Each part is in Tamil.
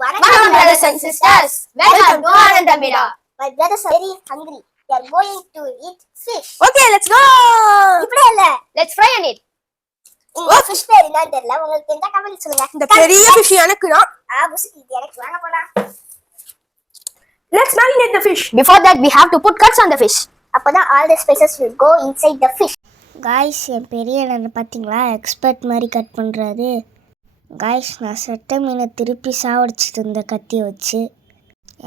Welcome, brothers and sisters. Welcome to Anandamida. My brothers are very hungry. They are going to eat fish. Okay, let's go. இப்படி இல்ல. Let's fry on it. இந்த fish பேர் என்னன்னு தெரியல. உங்களுக்கு தெரிஞ்சா கமெண்ட் சொல்லுங்க. இந்த பெரிய fish எனக்கு தான். புசுக்கு இது எனக்கு வாங்க போலாம். Let's marinate the fish. Before that, we have to put cuts on the fish. அப்பதான் all the spices will go inside the fish. Guys, என் பெரிய அண்ணன் பாத்தீங்களா எக்ஸ்பர்ட் மாதிரி கட் பண்றாரு. Guys, நான் சட்ட மீனை திருப்பி சாவடிச்சிட்டு இருந்த கத்தியை வச்சு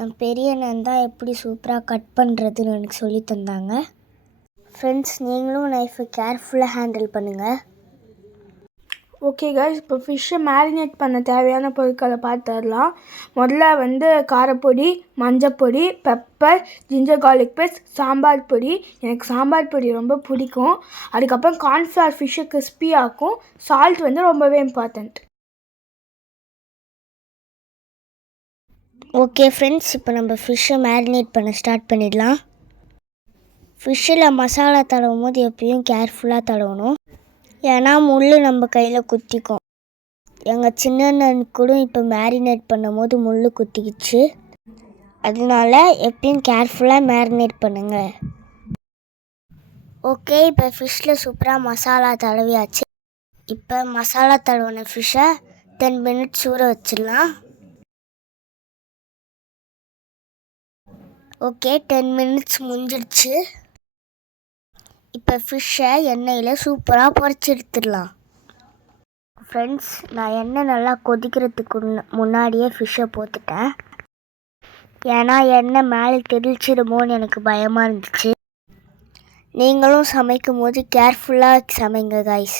என் பெரிய அண்ணன் தான் எப்படி சூப்பராக கட் பண்ணுறதுன்னு எனக்கு சொல்லி தந்தாங்க. ஃப்ரெண்ட்ஸ், நீங்களும் நைஃபை கேர்ஃபுல்லாக ஹேண்டில் பண்ணுங்கள். ஓகே கைஸ், இப்போ ஃபிஷ்ஷை மேரினேட் பண்ண தேவையான பொருட்களை பார்த்துடலாம். முதல்ல காரப்பொடி, மஞ்சப்பொடி, pepper, ginger garlic paste, sambar பொடி. எனக்கு சாம்பார் பொடி ரொம்ப பிடிக்கும். அதுக்கப்புறம் கார்ன்ஃப்ளவர் ஃபிஷ்ஷை கிறிஸ்பி ஆக்கும். சால்ட் ரொம்பவே இம்பார்ட்டண்ட். ஓகே ஃப்ரெண்ட்ஸ், இப்போ நம்ம ஃபிஷ்ஷை மேரினேட் பண்ண ஸ்டார்ட் பண்ணிடலாம். ஃபிஷ்ஷில் மசாலா தடவும் போது எப்பயும் கேர்ஃபுல்லாக தடவணும். ஏன்னா முள் நம்ம கையில் குத்திக்கும். எங்கள் சின்ன கூட இப்போ மேரினேட் பண்ணும் போது முள் குத்திக்கிச்சு. அதனால எப்பயும் கேர்ஃபுல்லாக மேரினேட் பண்ணுங்கள். ஓகே, இப்போ ஃபிஷ்ஷில் சூப்பராக மசாலா தடவியாச்சு. இப்போ மசாலா தடவின ஃபிஷ்ஷை 10 minutes ஊற வச்சிடலாம். ஓகே, 10 minutes முடிஞ்சிடுச்சு. இப்போ ஃபிஷ்ஷை எண்ணெயில் சூப்பராக பொரிச்சு எடுத்துடலாம். ஃப்ரெண்ட்ஸ், நான் எண்ணெய் நல்லா கொதிக்கிறதுக்கு முன்னாடியே ஃபிஷ்ஷை போட்டுட்டேன். ஏன்னா எண்ணெய் மேலே தெளிச்சிடுமோன்னு எனக்கு பயமாக இருந்துச்சு. நீங்களும் சமைக்கும் போது கேர்ஃபுல்லாக சமைங்க கைஸ்.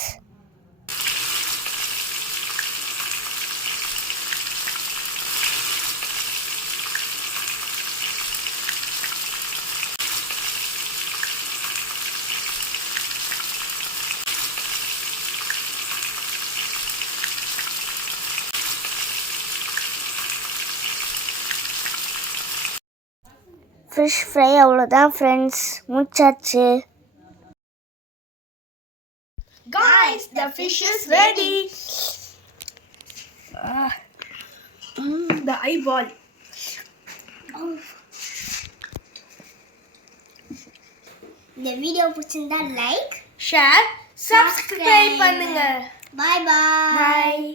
ஃபிஷ் ஃப்ரை அவ்வளோதான் ஃப்ரெண்ட்ஸ், முடிச்சாச்சு. Guys, the fish is ready. The eyeball. இந்த வீடியோ பிடிச்சிருந்தா லைக், Share, subscribe பண்ணுங்க. Bye bye. Bye.